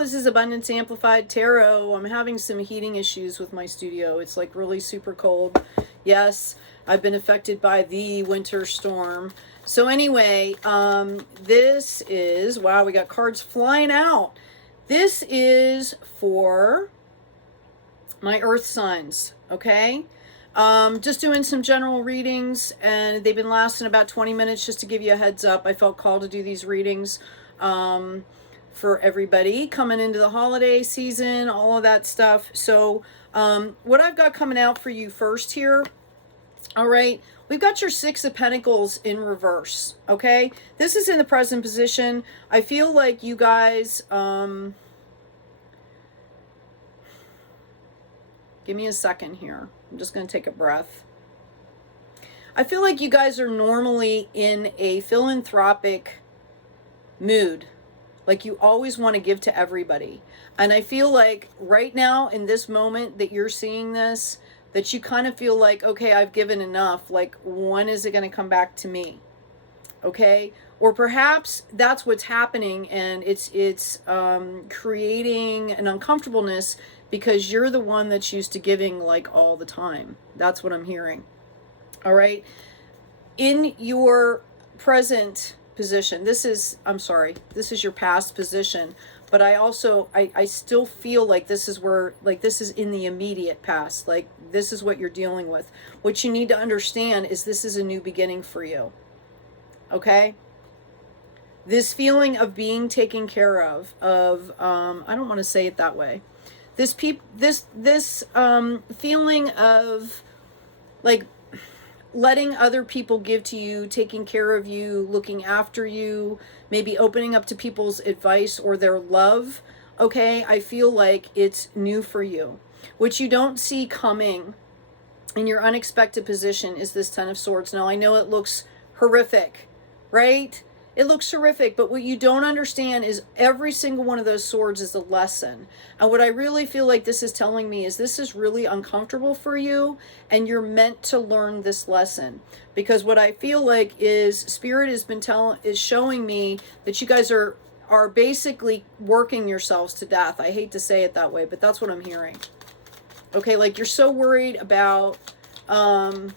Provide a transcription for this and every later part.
this is Abundance Amplified Tarot. I'm having some heating issues with my studio. It's like really super cold. Yes, I've been affected by the winter storm. So anyway, this is, wow, we got cards flying out. This is for my earth signs, okay? Just doing some general readings, and they've been lasting about 20 minutes just to give you a heads up. I felt called to do these readings for everybody coming into the holiday season, all of that stuff. So what I've got coming out for you first here, all right, we've got your Six of Pentacles in reverse, okay? This is in the present position. I feel like you guys, give me a second here. I'm just going to take a breath. I feel like you guys are normally in a philanthropic mood. Like you always want to give to everybody. And I feel like right now in this moment that you're seeing this, that you kind of feel like, okay, I've given enough. Like, when is it going to come back to me? Okay? Or perhaps that's what's happening, and it's creating an uncomfortableness because you're the one that's used to giving like all the time. That's what I'm hearing. All right. In your present position, this is your past position, but I still feel like this is where, like, this is in the immediate past. Like, this is what you're dealing with. What you need to understand is this is a new beginning for you. Okay? This feeling of being taken care of, I don't want to say it that way. This feeling of like letting other people give to you, taking care of you, looking after you, maybe opening up to people's advice or their love. Okay, I feel like it's new for you. What you don't see coming in your unexpected position is this Ten of Swords. Now, I know it looks horrific, right? It looks horrific, but what you don't understand is every single one of those swords is a lesson. And what I really feel like this is telling me is this is really uncomfortable for you, and you're meant to learn this lesson. Because what I feel like is Spirit has been showing me that you guys are basically working yourselves to death. I hate to say it that way, but that's what I'm hearing. Okay, like you're so worried about other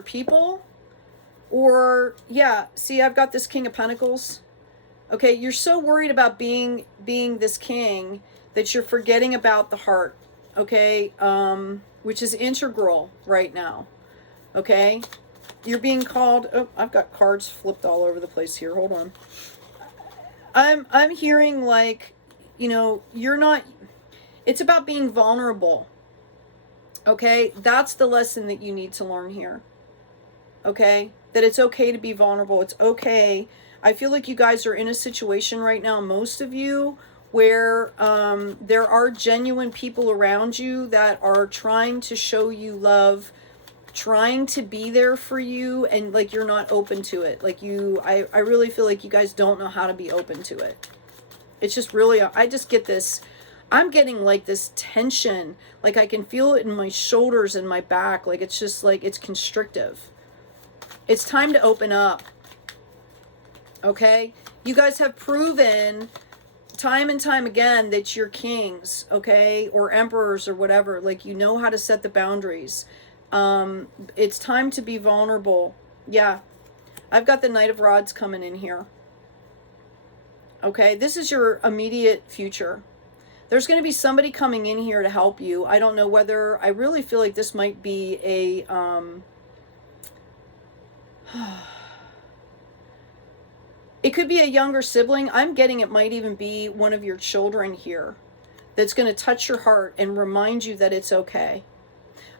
people. Or, yeah, see, I've got this King of Pentacles. Okay, you're so worried about being this king that you're forgetting about the heart, okay, which is integral right now, okay? You're being called, oh, I've got cards flipped all over the place here, hold on. I'm hearing like, you know, you're not, it's about being vulnerable, okay? That's the lesson that you need to learn here, okay? That it's okay to be vulnerable. It's okay. I feel like you guys are in a situation right now, most of you, where there are genuine people around you that are trying to show you love, trying to be there for you, and like you're not open to it. Like I really feel like you guys don't know how to be open to it. It's just really, I just get this, I'm getting like this tension. Like I can feel it in my shoulders and my back. Like it's just like, it's constrictive. It's time to open up, okay? You guys have proven time and time again that you're kings, okay? Or emperors or whatever. Like, you know how to set the boundaries. It's time to be vulnerable. Yeah, I've got the Knight of Rods coming in here. Okay, this is your immediate future. There's going to be somebody coming in here to help you. I don't know whether, I really feel like this might be a... it could be a younger sibling. I'm getting it might even be one of your children here that's going to touch your heart and remind you that it's okay.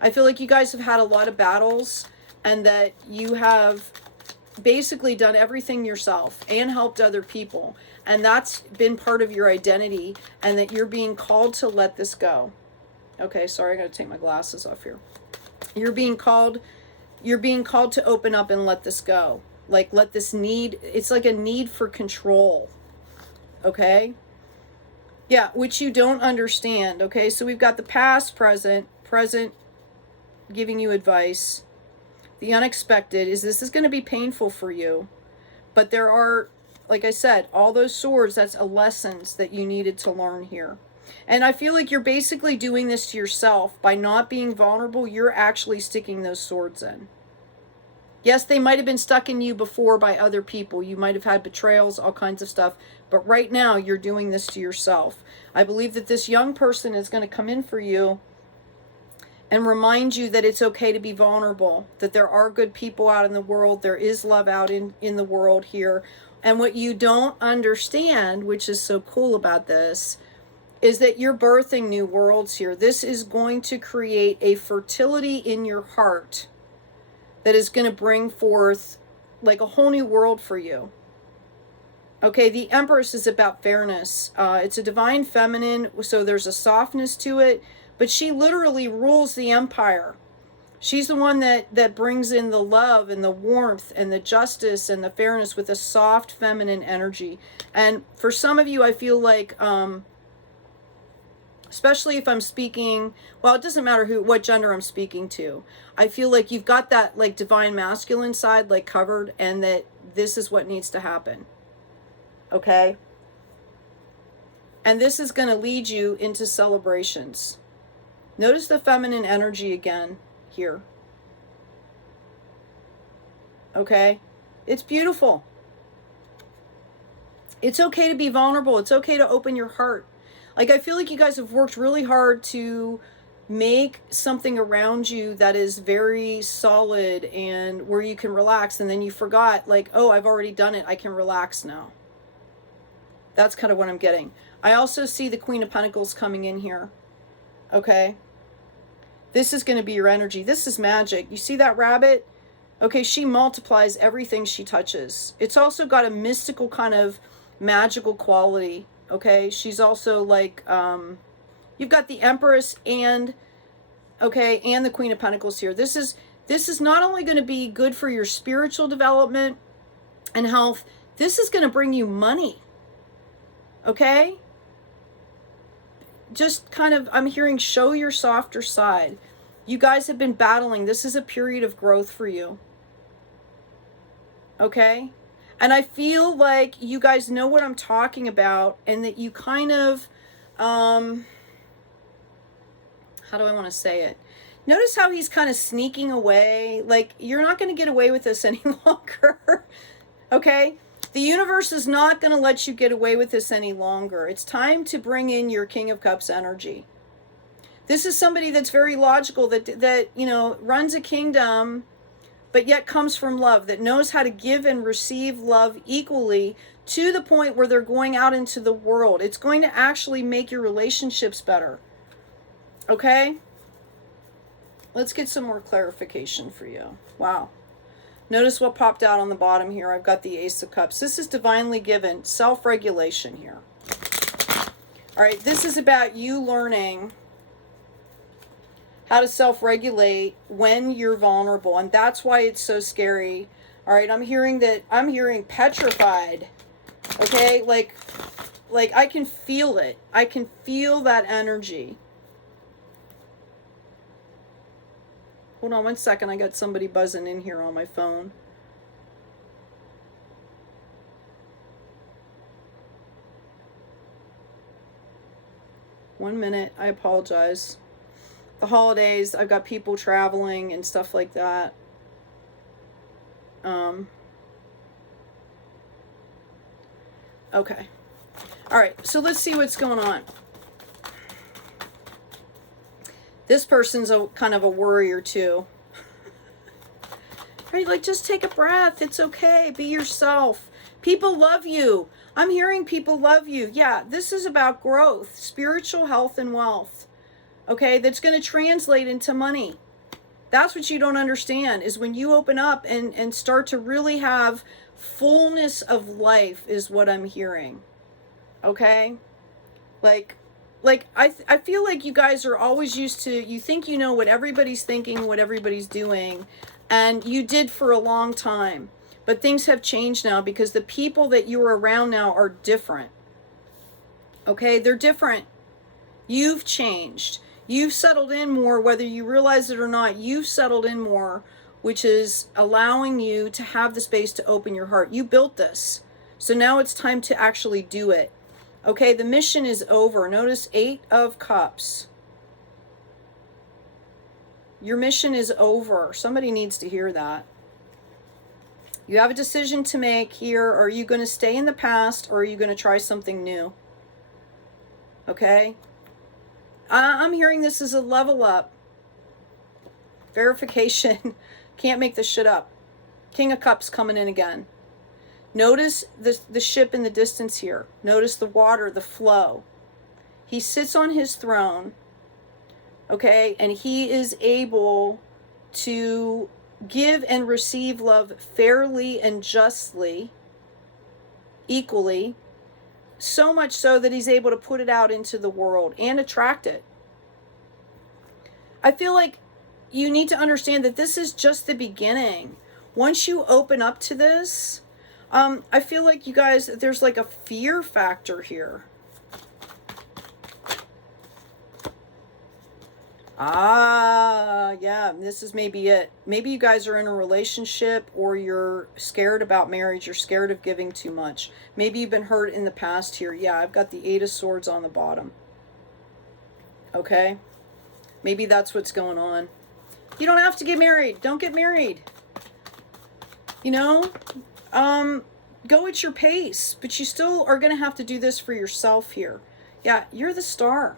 I feel like you guys have had a lot of battles and that you have basically done everything yourself and helped other people. And that's been part of your identity, and that you're being called to let this go. Okay, sorry, I got to take my glasses off here. You're being called to open up and let this go. Like, let this need, it's like a need for control. Okay? Yeah, which you don't understand. Okay, so we've got the past, present giving you advice. The unexpected is this is going to be painful for you. But there are like I said, all those swords, that's a lessons that you needed to learn here. And I feel like you're basically doing this to yourself. By not being vulnerable, you're actually sticking those swords in. Yes, they might have been stuck in you before by other people. You might have had betrayals, all kinds of stuff. But right now, you're doing this to yourself. I believe that this young person is going to come in for you and remind you that it's okay to be vulnerable, that there are good people out in the world. There is love out in the world here. And what you don't understand, which is so cool about this, is that you're birthing new worlds here. This is going to create a fertility in your heart that is going to bring forth like a whole new world for you. Okay, the Empress is about fairness. It's a divine feminine, so there's a softness to it, but she literally rules the empire. She's the one that brings in the love and the warmth and the justice and the fairness with a soft feminine energy. And for some of you, I feel like, especially if I'm speaking, well, it doesn't matter what gender I'm speaking to. I feel like you've got that like divine masculine side like covered, and that this is what needs to happen. Okay? And this is going to lead you into celebrations. Notice the feminine energy again here. Okay? It's beautiful. It's okay to be vulnerable. It's okay to open your heart. Like, I feel like you guys have worked really hard to make something around you that is very solid and where you can relax, and then you forgot, like, oh, I've already done it. I can relax now. That's kind of what I'm getting. I also see the Queen of Pentacles coming in here. Okay? This is going to be your energy. This is magic. You see that rabbit? Okay, she multiplies everything she touches. It's also got a mystical kind of magical quality. Okay, she's also like, you've got the Empress and, okay, and the Queen of Pentacles here. This is not only going to be good for your spiritual development and health, this is going to bring you money. Okay? Just kind of, I'm hearing show your softer side. You guys have been battling. This is a period of growth for you. Okay? And I feel like you guys know what I'm talking about, and that you kind of, how do I want to say it? Notice how he's kind of sneaking away. Like, you're not going to get away with this any longer. Okay? The universe is not going to let you get away with this any longer. It's time to bring in your King of Cups energy. This is somebody that's very logical, that you know, runs a kingdom, but yet comes from love, that knows how to give and receive love equally to the point where they're going out into the world. It's going to actually make your relationships better. Okay? Let's get some more clarification for you. Wow. Notice what popped out on the bottom here. I've got the Ace of Cups. This is divinely given self-regulation here. All right, this is about you learning how to self-regulate when you're vulnerable, and that's why it's so scary. All right, I'm hearing petrified. Okay, like I can feel it. I can feel that energy. Hold on one second. I got somebody buzzing in here on my phone. One minute. I apologize. The holidays, I've got people traveling and stuff like that. Okay. All right. So let's see what's going on. This person's a kind of a worrier too. Right? Like, just take a breath. It's okay. Be yourself. People love you. I'm hearing people love you. Yeah, this is about growth, spiritual health and wealth. Okay, that's going to translate into money. That's what you don't understand, is when you open up and start to really have fullness of life is what I'm hearing. Okay? Like I feel like you guys are always used to, you think you know what everybody's thinking, what everybody's doing, and you did for a long time. But things have changed now because the people that you're around now are different. Okay? They're different. You've changed. You've settled in more, whether you realize it or not. You've settled in more, which is allowing you to have the space to open your heart. You built this. So now it's time to actually do it. Okay, the mission is over. Notice 8 of Cups. Your mission is over. Somebody needs to hear that. You have a decision to make here. Are you going to stay in the past, or are you going to try something new? Okay? I'm hearing this as a level up. Verification. Can't make this shit up. King of Cups coming in again. Notice the ship in the distance here. Notice the water, the flow. He sits on his throne. Okay? And he is able to give and receive love fairly and justly, equally, so much so that he's able to put it out into the world and attract it. I feel like you need to understand that this is just the beginning. Once you open up to this, I feel like you guys, there's like a fear factor here. Yeah, this is maybe it. Maybe you guys are in a relationship, or you're scared about marriage. You're scared of giving too much. Maybe you've been hurt in the past here. Yeah, I've got the 8 of Swords on the bottom. Okay? Maybe that's what's going on. You don't have to get married. Don't get married. You know? Go at your pace. But you still are going to have to do this for yourself here. Yeah, you're the star.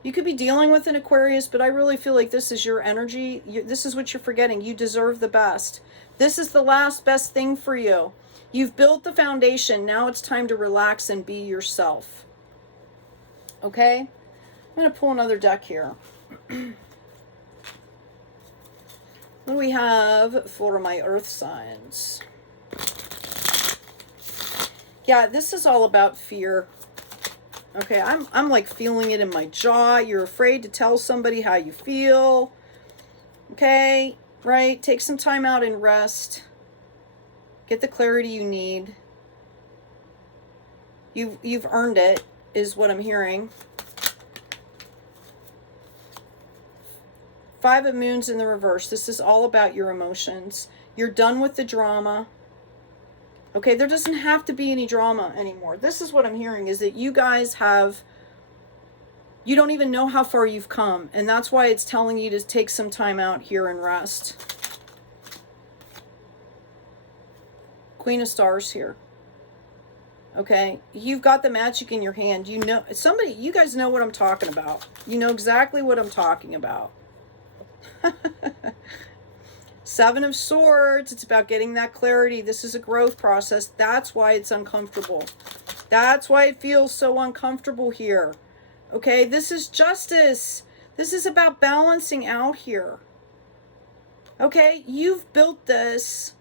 You could be dealing with an Aquarius, but I really feel like this is your energy. This is what you're forgetting. You deserve the best. This is the last best thing for you. You've built the foundation. Now it's time to relax and be yourself. Okay? I'm going to pull another deck here. What do we have for my earth signs? Yeah, this is all about fear. Okay, I'm like feeling it in my jaw. You're afraid to tell somebody how you feel. Okay, right? Take some time out and rest. Get the clarity you need. You've earned it, is what I'm hearing. 5 of Moons in the reverse. This is all about your emotions. You're done with the drama. Okay, there doesn't have to be any drama anymore. This is what I'm hearing, is that you guys you don't even know how far you've come. And that's why it's telling you to take some time out here and rest. Queen of Stars here. Okay, you've got the magic in your hand. You know, you guys know what I'm talking about. You know exactly what I'm talking about. 7 of Swords, it's about getting that clarity. This is a growth process. That's why it's uncomfortable. That's why it feels so uncomfortable here. Okay, this is justice. This is about balancing out here. Okay, you've built this.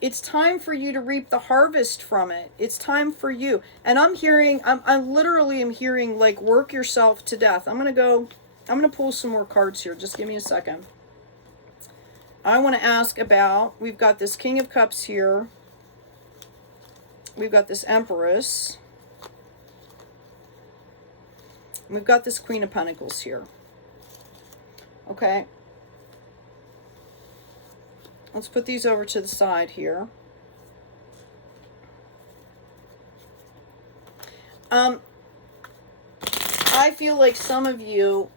It's time for you to reap the harvest from it. It's time for you. And I'm hearing, I literally am hearing, like, work yourself to death. I'm going to pull some more cards here. Just give me a second. I want to ask about, we've got this King of Cups here. We've got this Empress. And we've got this Queen of Pentacles here. Okay. Let's put these over to the side here. I feel like some of you,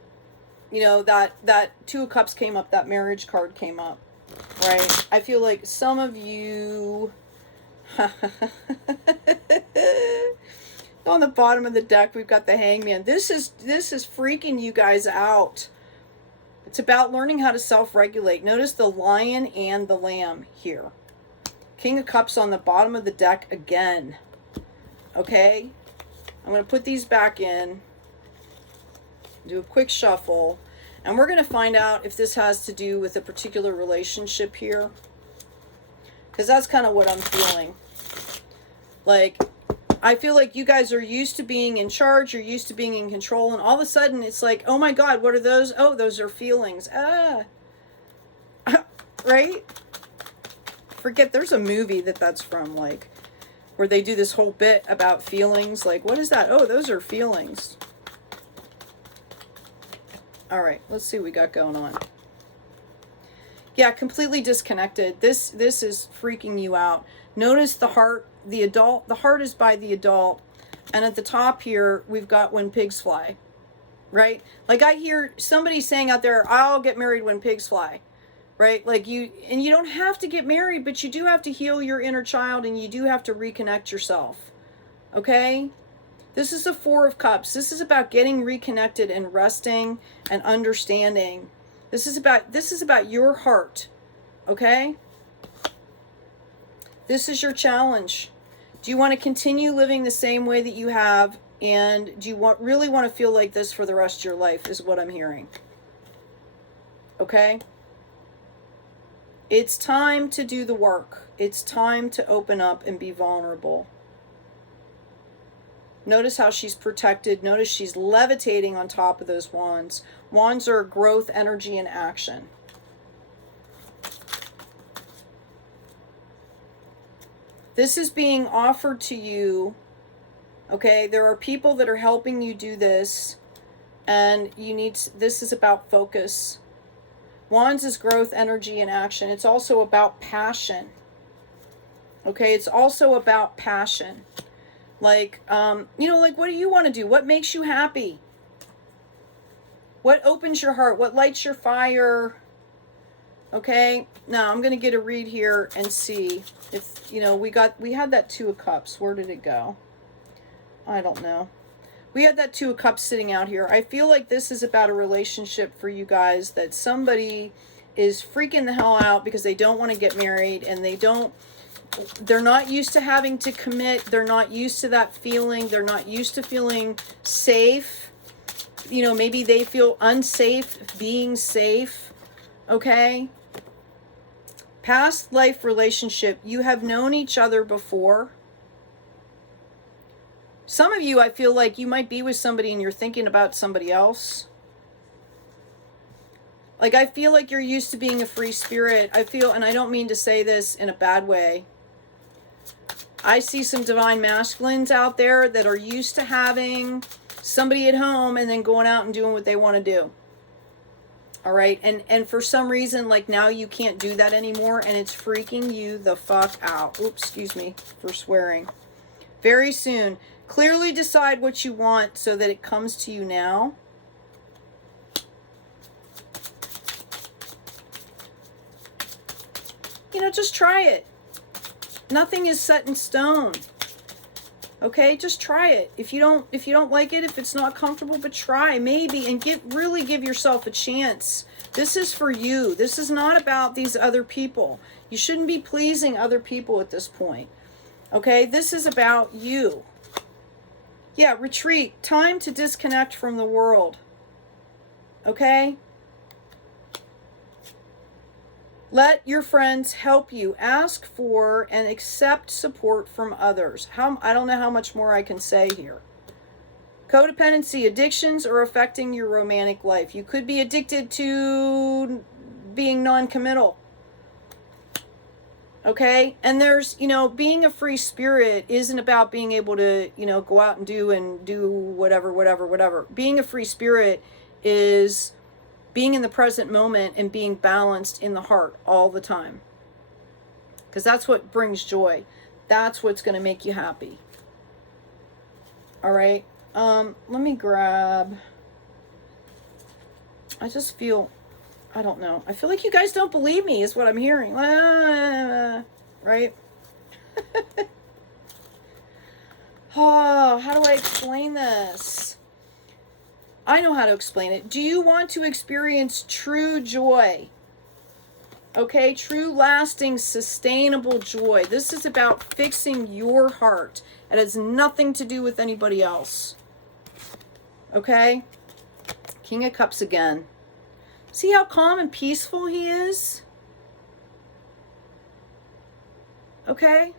you know, that 2 of Cups came up, that marriage card came up, right? I feel like some of you, on the bottom of the deck, we've got the Hangman. This is freaking you guys out. It's about learning how to self-regulate. Notice the Lion and the Lamb here. King of Cups on the bottom of the deck again. Okay? I'm going to put these back in. Do a quick shuffle. And we're going to find out if this has to do with a particular relationship here. Because that's kind of what I'm feeling. Like, I feel like you guys are used to being in charge. You're used to being in control. And all of a sudden, it's like, oh my God, what are those? Oh, those are feelings. Right? Forget, there's a movie that's from, like, where they do this whole bit about feelings. Like, what is that? Oh, those are feelings. All right, let's see what we got going on. Yeah, completely disconnected. This is freaking you out. Notice the heart the adult, the heart is by the adult. And at the top here, we've got when pigs fly, right? Like I hear somebody saying out there, I'll get married when pigs fly, right? Like you don't have to get married, but you do have to heal your inner child, and you do have to reconnect yourself. Okay? This is the Four of Cups. This is about getting reconnected and resting and understanding. This is about your heart. Okay? This is your challenge. Do you want to continue living the same way that you have? And do you really want to feel like this for the rest of your life, is what I'm hearing. Okay? It's time to do the work. It's time to open up and be vulnerable. Notice how she's protected. Notice she's levitating on top of those wands. Wands are growth, energy, and action. This is being offered to you, okay? There are people that are helping you do this, and this is about focus. Wands is growth, energy, and action. It's also about passion, okay? It's also about passion. Like, like, what do you want to do? What makes you happy? What opens your heart? What lights your fire? Okay, now I'm going to get a read here and see if, we had that Two of Cups. Where did it go? I don't know. We had that Two of Cups sitting out here. I feel like this is about a relationship for you guys, that somebody is freaking the hell out because they don't want to get married, and they're not used to having to commit. They're not used to that feeling. They're not used to feeling safe. Maybe they feel unsafe being safe. Okay? Past life relationship. You have known each other before. Some of you, I feel like you might be with somebody and you're thinking about somebody else. Like, I feel like you're used to being a free spirit. And I don't mean to say this in a bad way. I see some divine masculines out there that are used to having somebody at home and then going out and doing what they want to do. All right. And for some reason, like, now you can't do that anymore, and it's freaking you the fuck out. Oops, excuse me for swearing. Very soon. Clearly decide what you want so that it comes to you now. Just try it. Nothing is set in stone. Okay, just try it. If you don't like it, if it's not comfortable, but try maybe, and really give yourself a chance. This is for you. This is not about these other people. You shouldn't be pleasing other people at this point. Okay, this is about you. Yeah, retreat. Time to disconnect from the world. Okay? Let your friends help you. Ask for and accept support from others. I don't know how much more I can say here. Codependency. Addictions are affecting your romantic life. You could be addicted to being non-committal. Okay? And there's, being a free spirit isn't about being able to, go out and do whatever. Being a free spirit is being in the present moment and being balanced in the heart all the time. Because that's what brings joy. That's what's going to make you happy. All right. Let me grab. I just feel, I don't know. I feel like you guys don't believe me is what I'm hearing. Right? Oh, how do I explain this? I know how to explain it. Do you want to experience true joy? Okay, true, lasting, sustainable joy. This is about fixing your heart. It has nothing to do with anybody else. Okay? King of Cups again. See how calm and peaceful he is? Okay?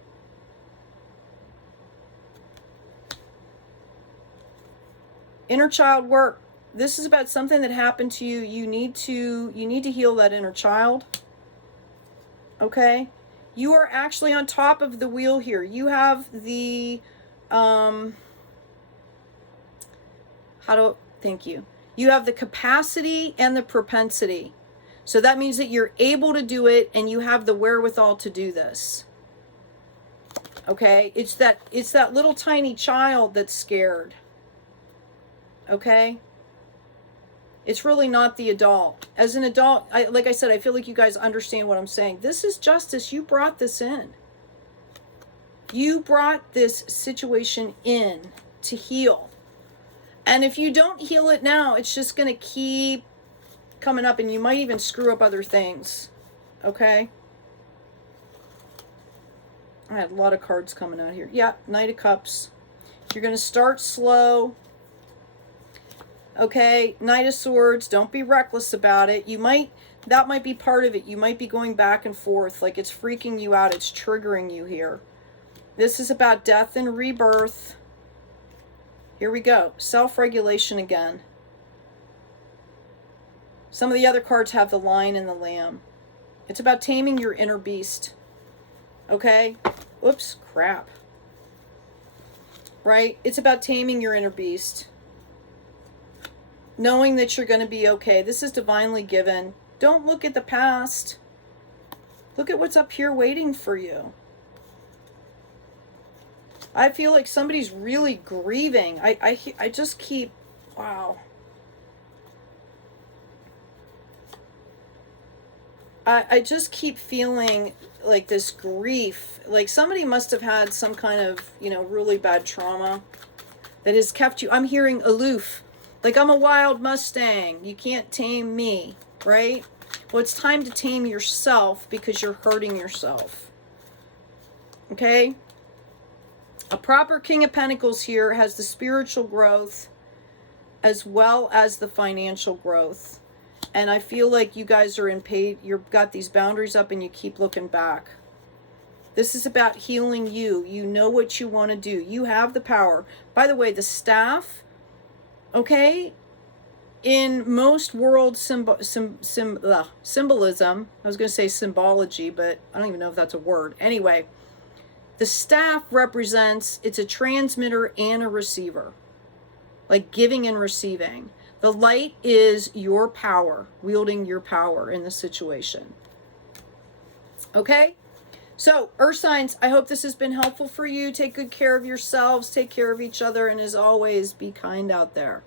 Inner child work. This is about something that happened to you. You need to heal that inner child. Okay? You are actually on top of the wheel here. You have the thank you. You have the capacity and the propensity. So that means that you're able to do it and you have the wherewithal to do this. Okay? It's that little tiny child that's scared. Okay? It's really not the adult. As an adult, like I said, I feel like you guys understand what I'm saying. This is justice. You brought this in. You brought this situation in to heal. And if you don't heal it now, it's just going to keep coming up, and you might even screw up other things. Okay? I had a lot of cards coming out here. Yeah, Knight of Cups. You're going to start slow. Okay, Knight of Swords. Don't be reckless about it. That might be part of it. You might be going back and forth. Like it's freaking you out. It's triggering you here. This is about death and rebirth. Here we go. Self-regulation again. Some of the other cards have the Lion and the Lamb. It's about taming your inner beast. Okay? Oops, crap. Right? It's about taming your inner beast. Knowing that you're going to be okay. This is divinely given. Don't look at the past. Look at what's up here waiting for you. I feel like somebody's really grieving. I just keep, wow. I just keep feeling like this grief. Like somebody must have had some kind of, really bad trauma that has kept you, I'm hearing aloof. Like I'm a wild Mustang. You can't tame me, right? Well, it's time to tame yourself because you're hurting yourself. Okay? A proper King of Pentacles here has the spiritual growth as well as the financial growth. And I feel like you guys are you've got these boundaries up and you keep looking back. This is about healing you. You know what you want to do. You have the power. By the way, the staff, okay, in most world symbolism, I was going to say symbology, but I don't even know if that's a word. Anyway, the staff represents, it's a transmitter and a receiver, like giving and receiving. The light is your power, wielding your power in the situation. Okay? So, Earth signs, I hope this has been helpful for you. Take good care of yourselves, take care of each other, and as always, be kind out there.